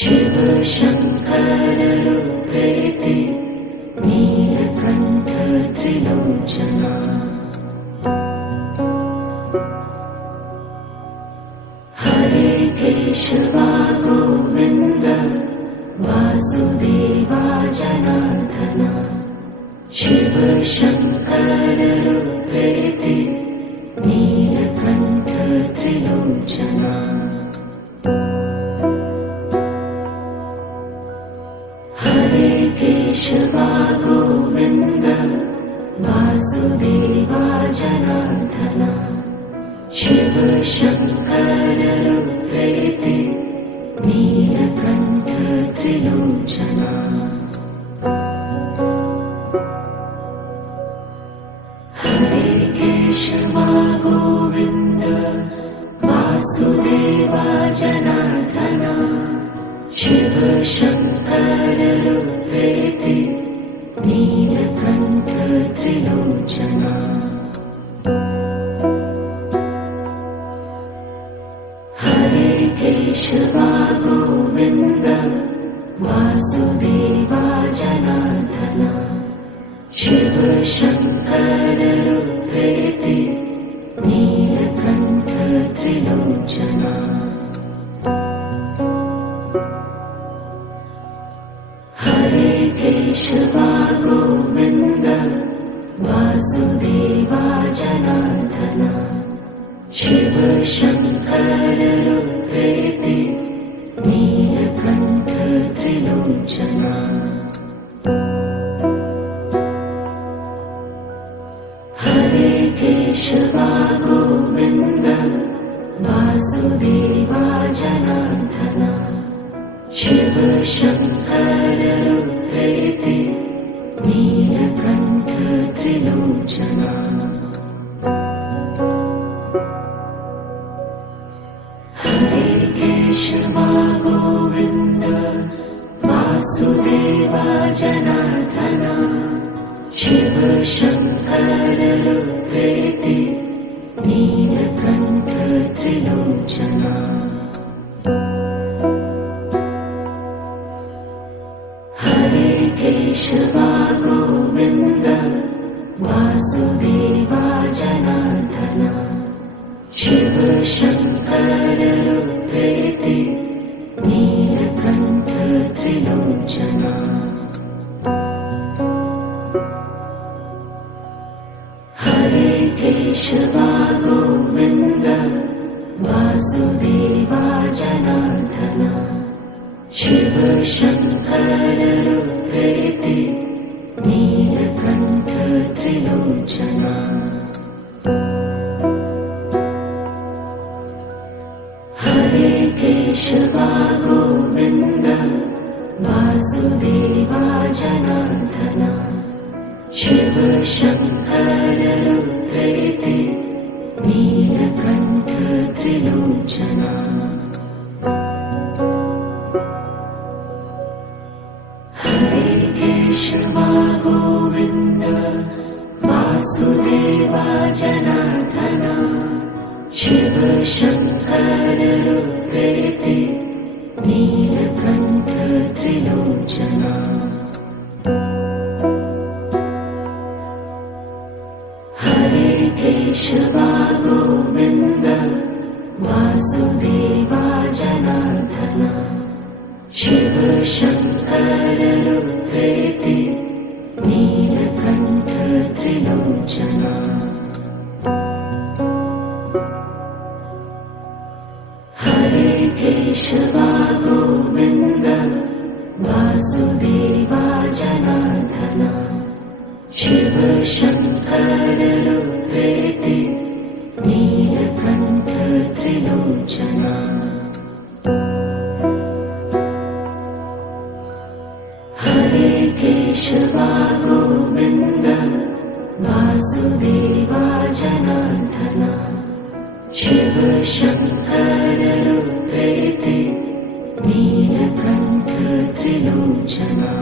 Shiva Shankar रुद्रेति Neelkanth Trilochana. Hare Keshava Govinda Vasudeva Janardan. Shiva Shankar रुद्रेति Neelkanth Trilochana. Hare Keshava Govinda Vasudeva Janardan. Shiva Shankar रुद्रेति Neelkanth Trilochana. Hare Keshava Govinda Vasudeva Janardan. Shiva Shankar रुद्रेति Neelkanth Trilochana. Hare Keshava Govinda Vasudeva Janardan. Shiva Shankar रुद्रेति Neelkanth Trilochana. Hare Keshava Govinda Vasudeva Janardan. Shiva Shankar रुद्रेति Neelkanth Trilochana. Hare Keshava Govinda Vasudeva Janardan. Shiva Shankar रुद्रेति Neelkanth Trilochana. Hare Keshava Govinda Vasudeva Janardan. Shiva Shankar रुद्रेति Neelkanth Trilochana. Hare Keshava Govinda Vasudeva Janardan. Shiva Shankar रुद्रेति Neelkanth Trilochana. Hare Keshava Govinda Vasudeva Janardan. Shiva Shankar रुद्रेति Neelkanth Trilochana. Hare Keshava Govinda Vasudeva Janardan. Shiva Shankar रुद्रेति Neelkanth Trilochana. Hare Keshava Govinda Vasudeva Janardan. Shiva Shankar रुद्रेति Neelkanth Trilochana. Hare Keshava Govinda Vasudeva Janardan. Shiva Shankar रुद्रेति Neelkanth Trilochana. Hare Keshava Govinda Vasudeva Janardan. Shiva Shankar रुद्रेति Neelkanth Trilochana. Hare Keshava Govinda Vasudeva Janardan. Shiva Shankar रुद्रेति Neelkanth Trilochana.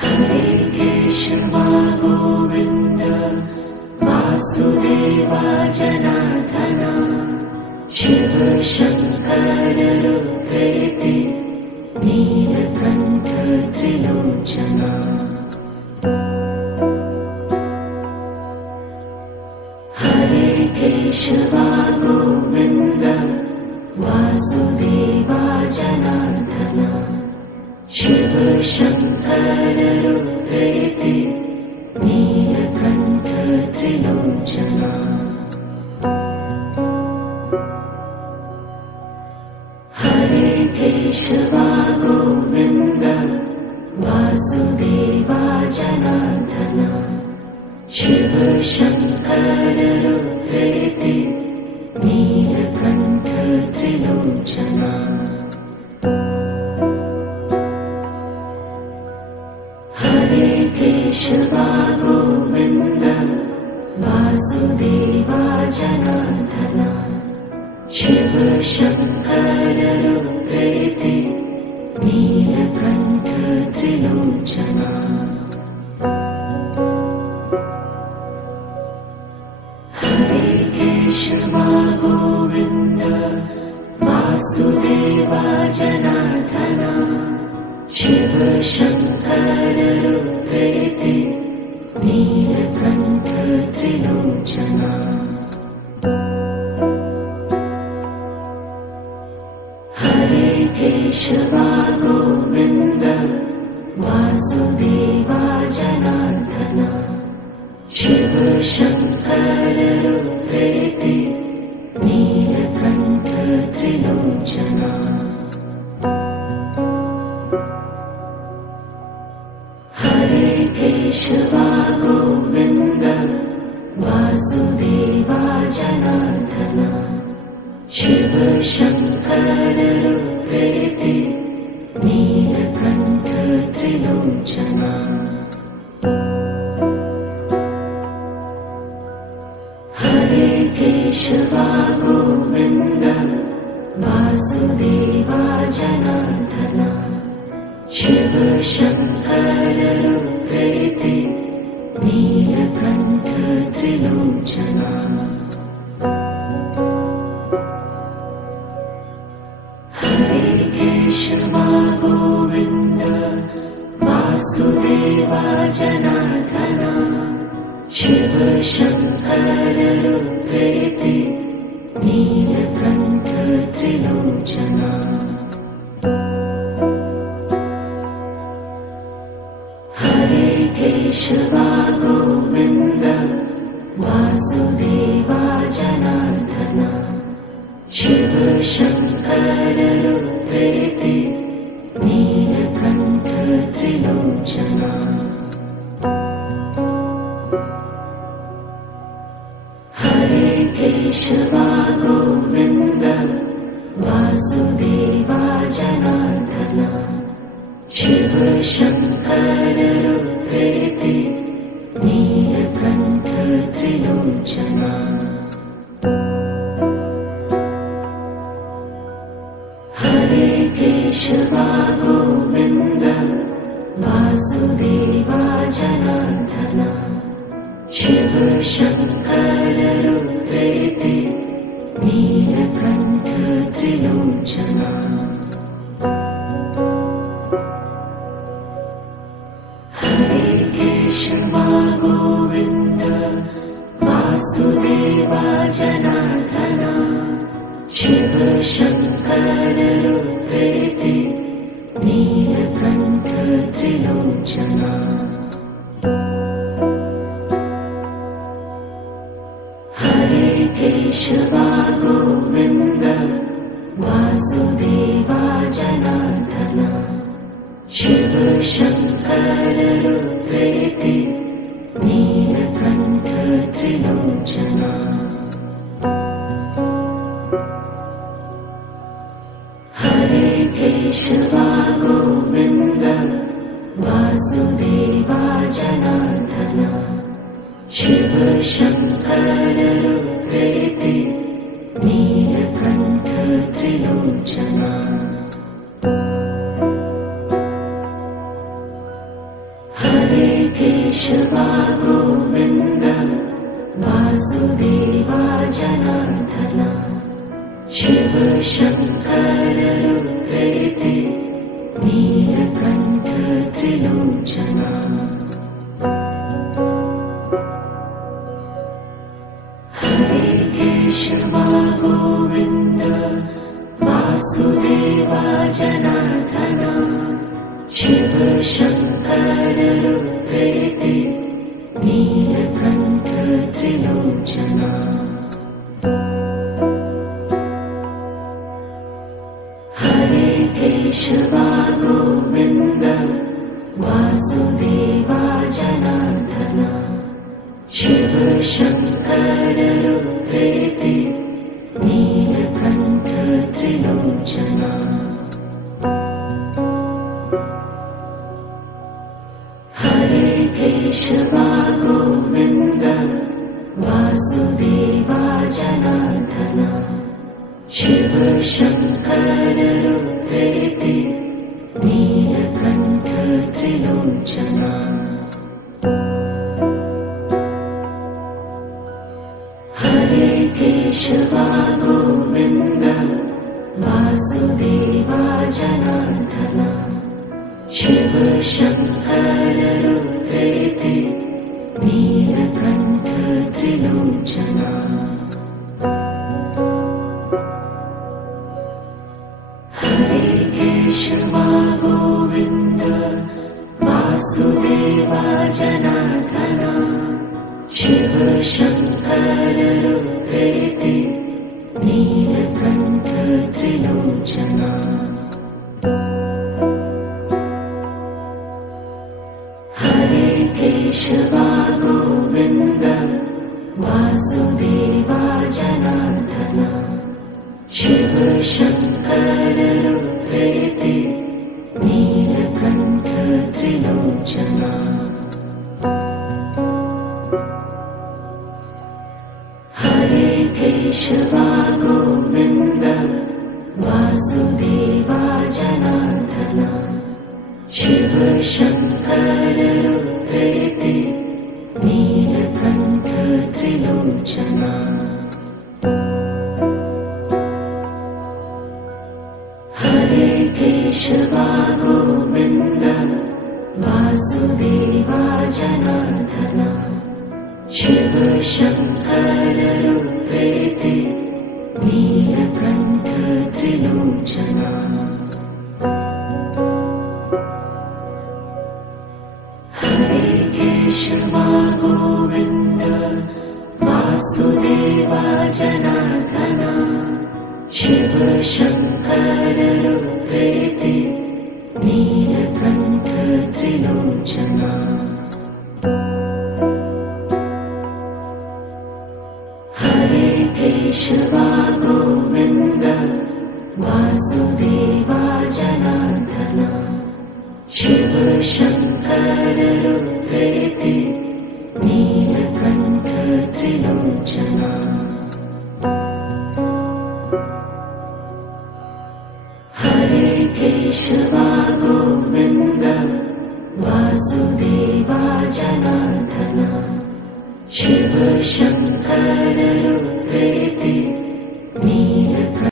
Hare Keshava Govinda Vasudeva Janardan. Shiva Shankar रुद्रेति Neelkanth Trilochana Hare Keshava Govinda Vasudeva Janardan Shiva Shankar रुद्रेति Neelkanth Trilochana Hare Keshava Govinda Vasudeva Janardan Shiva Shankar रुद्रेति Neelkanth Trilochana Hare Keshava Govinda Vasudeva Janardan Shiva Shankar रुद्रेति Neelkanth Trilochana Hare Keshava Govinda Vasudeva Janardan Shiva Shankar रुद्रेति Neelkanth Trilochana Hare Keshava Govinda Vasudeva Janardan Shiva Shankar रुद्रेति Neelkanth Trilochana Hare Keshava Govinda Vasudeva Janardan Shiva Shankar रुद्रेति Neelkanth Trilochana Hare Keshava Govinda Vasudeva Janardan Shiva Shankar रुद्रेति Neelkanth Trilochana Hare Keshava Govinda Vasudeva Janardan Shiva Shankar रुद्रेति Neelkanth Trilochana Hare Keshava Govinda Vasudeva Janardan Shiva Shankar रुद्रेति Neelkanth Trilochana Hare Keshava Govinda Vasudeva Janardan Shiva Shankar रुद्रेति Neelkanth Trilochana Hare Keshava Govinda Vasudeva Janardan Shiva Shankar रुद्रेति Neelkanth Trilochana Hare Keshava Govinda Vasudeva Janardan Shiva Shankar रुद्रेति Neelkanth Trilochana Hare Keshava Govinda Vasudeva Janardan Shiva Shankar रुद्रेति Neelkanth Trilochana Hare Keshava Govinda Vasudeva Janardan Shiva Shankar रुद्रेति Neelkanth Trilochana Hare Keshava Govinda Vasudeva Janardan Shiva Shankar रुद्रेति Neelkanth Trilochana Hare Keshava Govinda Vasudeva Janardan Shiva Shankar रुद्रेति Neelkanth Trilochana Hare Keshava Govinda Vasudeva Janardan Shiva Shankar रुद्रेति Neelkanth Trilochana Hare Keshava Govinda Vasudeva Janardan Shiva Shankar रुद्रेति Neelkanth Trilochana Hare Keshava Govinda Vasudeva Janardan Shiva Shankar रुद्रेति Neelkanth Trilochana Hare Keshava Govinda Vasudeva Janardan Shiva Shankar रुद्रेति Neelkanth Trilochana Hare Keshava Govinda Vasudeva Janardan Shiva Shankar रुद्रेति Neelkanth Trilochana Hare Keshava Govinda Vasudeva Janardan Shiva Shankar रुद्रेति Neelkanth Trilochana Hare Keshava Govinda Vasudeva Janardan Shiva Shankar रुद्रेति Neelkanth Trilochana Hare Keshava Govinda Vasudeva Janardan Shiva Shankar रुद्रेति Neelkanth Trilochana Hare Keshava Govinda Vasudeva Janardan Shiva Shankar रुद्रेति Neelkanth Trilochana Hare Keshava Govinda Vasudeva Janardan Shiva Shankar रुद्रेति